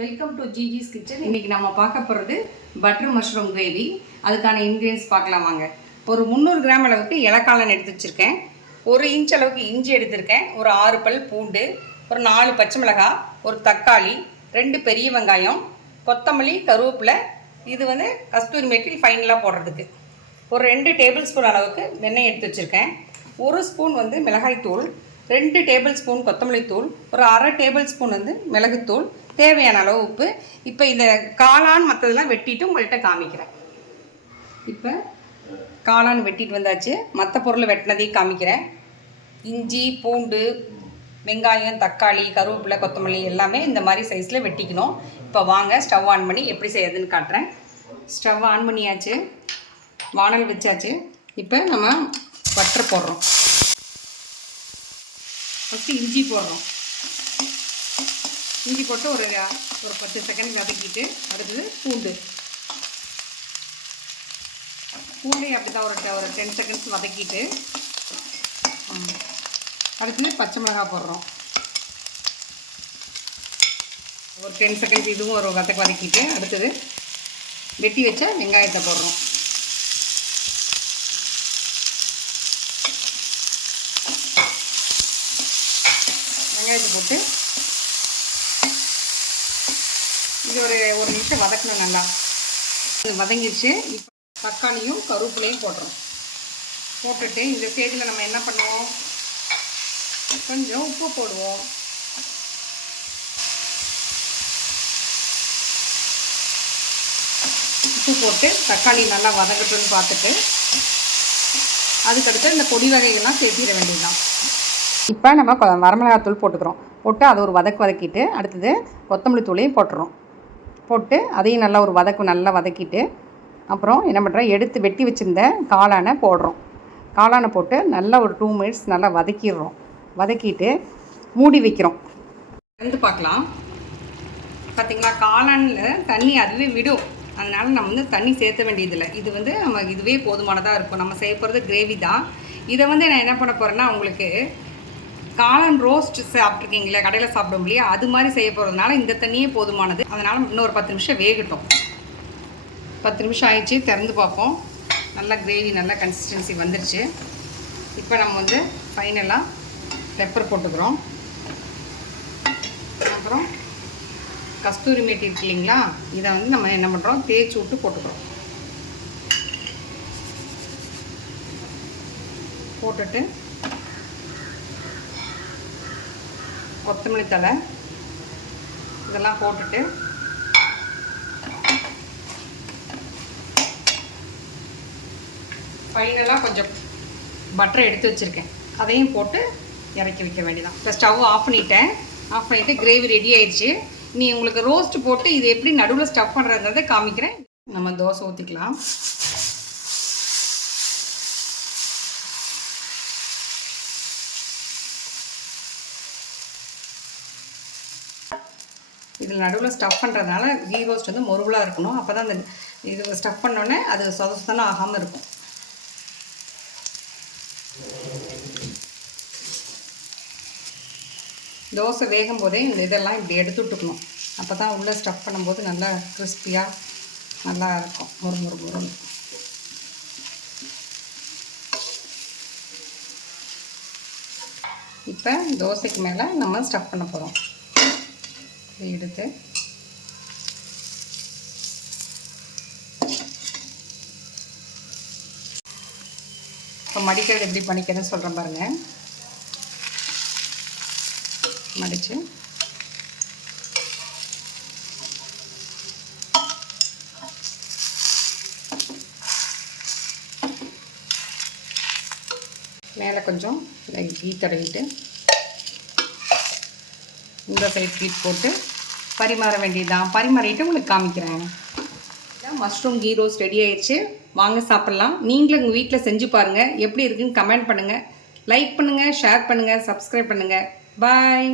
Welcome to ஜிஜிஸ் kitchen இன்றைக்கி நம்ம பார்க்க போகிறது பட்டர் மஷ்ரூம் கிரேவி அதுக்கான இன்க்ரீடியன்ஸ் பார்க்கலாம் வாங்க. ஒரு முந்நூறு கிராம் அளவுக்கு இலக்காளன் எடுத்து வச்சுருக்கேன். ஒரு இன்ச் அளவுக்கு இஞ்சி எடுத்திருக்கேன். ஒரு ஆறு பல் பூண்டு ஒரு நாலு பச்சை மிளகாய் ஒரு தக்காளி ரெண்டு பெரிய வெங்காயம் கொத்தமல்லி கருவேப்பிலை. இது வந்து கஸ்தூரி மெட்டில் ஃபைனலாக போடுறதுக்கு. ஒரு ரெண்டு டேபிள் ஸ்பூன் அளவுக்கு வெண்ணெய் எடுத்து வச்சுருக்கேன். ஒரு ஸ்பூன் வந்து மிளகாய் தூள் ரெண்டு டேபிள் ஸ்பூன் கொத்தமல்லி தூள் ஒரு அரை டேபிள் ஸ்பூன் வந்து மிளகுத்தூள் தேவையான அளவு உப்பு. இப்போ இந்த காளான் மற்றதெல்லாம் வெட்டிட்டு உங்கள்கிட்ட காமிக்கிறேன். இப்போ காளான் வெட்டிட்டு வந்தாச்சு. மற்ற பொருளை வெட்டினதையும் காமிக்கிறேன். இஞ்சி பூண்டு வெங்காயம் தக்காளி கருவேப்பிலை கொத்தமல்லி எல்லாமே இந்த மாதிரி சைஸில் வெட்டிக்கணும். இப்போ வாங்க ஸ்டவ் ஆன் பண்ணி எப்படி செய்யறதுன்னு காட்டுறேன். ஸ்டவ் ஆன் பண்ணியாச்சு. வானல் வச்சாச்சு. இப்போ நம்ம பட்டர் போடுறோம். ஃபஸ்ட்டு இஞ்சி போடுறோம். இஞ்சி போட்டு ஒரு ஒரு பத்து செகண்ட் வதக்கிட்டு அடுத்தது பூண்டு. பூண்டையும் அப்படி தான் ஒரு ஒரு டென் செகண்ட்ஸ் வதக்கிட்டு அடுத்தது பச்சை மிளகாய் போடுறோம். ஒரு டென் செகண்ட்ஸ் இதுவும் ஒரு வதக்க வதக்கிட்டு அடுத்தது வெட்டி வச்ச வெங்காயத்தை போடுறோம். வெங்காயத்தை போட்டு இது ஒரு ஒரு நிமிஷம் வதக்கணும் நல்லா. இது வதங்கிடுச்சு இப்போ தக்காளியும் கருவேப்பிலையும் போடுறோம் போட்டுட்டு இந்த ஸ்டேஜில் நம்ம என்ன பண்ணுவோம்? கொஞ்சம் உப்பு போடுவோம். உப்பு போட்டு தக்காளி நல்லா வதங்கட்டும்னு பார்த்துட்டு அதுக்கடுத்து இந்த பொடி வகைகள்லாம் சேர்த்திட வேண்டியதுதான். இப்போ நம்ம வரமிளகாத்தூள் போட்டுக்கிறோம். போட்டு அதை ஒரு வதக்கு வதக்கிட்டு அடுத்தது கொத்தமல்லி தூளையும் போட்டுறோம். போட்டு அதையும் நல்லா ஒரு வதக்கு நல்லா வதக்கிட்டு அப்புறம் என்ன பண்ணுறோம் எடுத்து வெட்டி வச்சுருந்த காளானை போடுறோம். காளானை போட்டு நல்லா ஒரு டூ மினிட்ஸ் நல்லா வதக்கிடுறோம். வதக்கிட்டு மூடி வைக்கிறோம். வந்து பார்க்கலாம். பார்த்திங்களா காளானில் தண்ணி அதுவே விடும். அதனால் நம்ம வந்து தண்ணி சேர்த்த வேண்டியதில்லை. இது வந்து நம்ம இதுவே போதுமானதாக இருக்கும். நம்ம செய்ய போகிறது கிரேவி தான். இதை வந்து நான் என்ன பண்ண போகிறேன்னா உங்களுக்கு காளான் ரோஸ்ட் சாப்பிட்ருக்கீங்களே கடையில் சாப்பிடும் இல்லையா? அது மாதிரி செய்ய போகிறதுனால இந்த தண்ணியே போதுமானது. அதனால் இன்னொரு பத்து நிமிஷம் வேகட்டும். பத்து நிமிஷம் ஆயிடுச்சு திறந்து பார்ப்போம். நல்லா கிரேவி நல்லா கன்சிஸ்டன்சி வந்துடுச்சு. இப்போ நம்ம வந்து ஃபைனலாக பெப்பர் போட்டுக்கிறோம். அப்புறம் கஸ்தூரி மேட்டி இருக்கு இல்லைங்களா? இதை வந்து நம்ம என்ன பண்ணுறோம் தேய்ச்சி விட்டு போட்டுக்கிறோம். போட்டுட்டு கொத்தமல்லி தழை. இதெல்லாம் போட்டுட்டு ஃபைனலாக கொஞ்சம் பட்டரை எடுத்து வச்சுருக்கேன். அதையும் போட்டு இறக்கி வைக்க வேண்டியதான் இப்போ ஸ்டவ் ஆஃப் பண்ணிட்டேன். ஆஃப் பண்ணிவிட்டு கிரேவி ரெடி ஆயிடுச்சு. நீ உங்களுக்கு ரோஸ்ட் போட்டு இது எப்படி நடுவில் ஸ்டஃப் பண்ணுறதுன்றதை காமிக்கிறேன். நம்ம தோசை ஊற்றிக்கலாம் இதில் நடுவில் ஸ்டஃப் பண்ணுறதுனால கீ ரோஸ்ட் வந்து மொருவலாக இருக்கணும். அப்போ தான் அந்த இது ஸ்டஃப் பண்ணோன்னே அது சொத சொதனம் ஆகாமல் இருக்கும். தோசை வேகும் போதே இந்த இதெல்லாம் இப்படி எடுத்து விட்டுக்கணும். அப்போ தான் உள்ளே ஸ்டஃப் பண்ணும்போது நல்லா கிறிஸ்பியாக நல்லா இருக்கும். முறு முறு முருன்னு இப்போ தோசைக்கு மேலே நம்ம ஸ்டஃப் பண்ண போகிறோம் எடுத்து இப்போ மடிக்கிறது எப்படி பண்ணிக்கிறேன்னு சொல்கிறேன் பாருங்கள் மடித்து மேலே கொஞ்சம் கீ தடவிட்டு இந்த சைட் ஹீட் போட்டு பரிமாற வேண்டியதுதான். பரிமாறிட்டு உங்களுக்கு காமிக்கிறேன். மஷ்ரூம் கீ ரோஸ் ரெடி ஆயிடுச்சு. வாங்க சாப்பிட்லாம். நீங்களும் உங்கள் வீட்டில் செஞ்சு பாருங்கள் எப்படி இருக்குன்னு கமெண்ட் பண்ணுங்கள் லைக் பண்ணுங்கள் ஷேர் பண்ணுங்கள் சப்ஸ்கிரைப் பண்ணுங்கள் பாய்